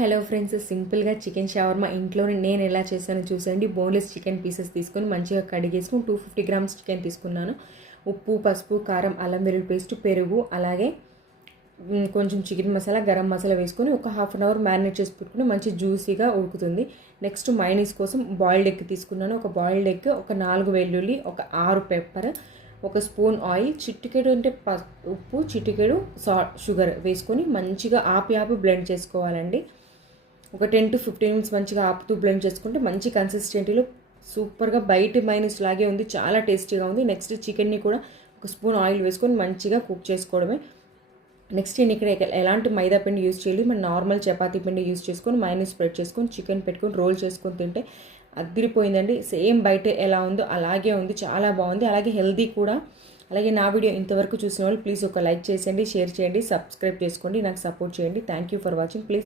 Hello friends, సింపుల్గా chicken shawarma ఇంట్లోనే నేను ఎలా చేశానో చూసేయండి. బోన్లెస్ చికెన్ పీసెస్ తీసుకొని మంచిగా కడిగేసుకుని 250 గ్రామ్స్ చికెన్ తీసుకున్నాను. ఉప్పు, పసుపు, కారం, అల్లం వెల్లుల్లి పేస్ట్, పెరుగు, అలాగే కొంచెం చికెన్ మసాలా, గరం మసాలా వేసుకొని ఒక హాఫ్ అన్ అవర్ మ్యారినేట్ చేసి పెట్టుకుని మంచి జ్యూసీగా ఉడుకుతుంది. నెక్స్ట్ మైనీస్ కోసం బాయిల్డ్ ఎగ్ తీసుకున్నాను. ఒక బాయిల్డ్ ఎగ్, ఒక 4 వెల్లుల్లి, ఒక 6 పెప్పర్, ఒక స్పూన్ ఆయిల్, చిటికెడు అంటే ఉప్పు, చిటికెడు షుగర్ వేసుకొని మంచిగా ఆపి బ్లెండ్ చేసుకోవాలండి. ఒక 10 to 15 మినిట్స్ మంచిగా ఆపుతూ బ్లెండ్ చేసుకుంటే మంచి కన్సిస్టెంటీలో సూపర్గా బయట మైనస్ లాగే ఉంది, చాలా టేస్టీగా ఉంది. నెక్స్ట్ చికెన్ని కూడా ఒక స్పూన్ ఆయిల్ వేసుకొని మంచిగా కుక్ చేసుకోవడమే. నెక్స్ట్ నేను ఇక్కడ ఎలాంటి మైదా పిండి యూజ్ చేయాలి, మన నార్మల్ చపాతీ పిండి యూజ్ చేసుకొని మైనస్ స్ప్రెడ్ చేసుకొని చికెన్ పెట్టుకొని రోల్ చేసుకొని తింటే అదిరిపోయిందండి. సేమ్ బయట ఎలా ఉందో అలాగే ఉంది, చాలా బాగుంది, అలాగే హెల్దీ కూడా. అలాగే నా వీడియో ఇంతవరకు చూసిన వాళ్ళు ప్లీజ్ ఒక లైక్ చేసేయండి, షేర్ చేయండి, సబ్స్క్రైబ్ చేసుకోండి, నాకు సపోర్ట్ చేయండి. Thank you for watching. Please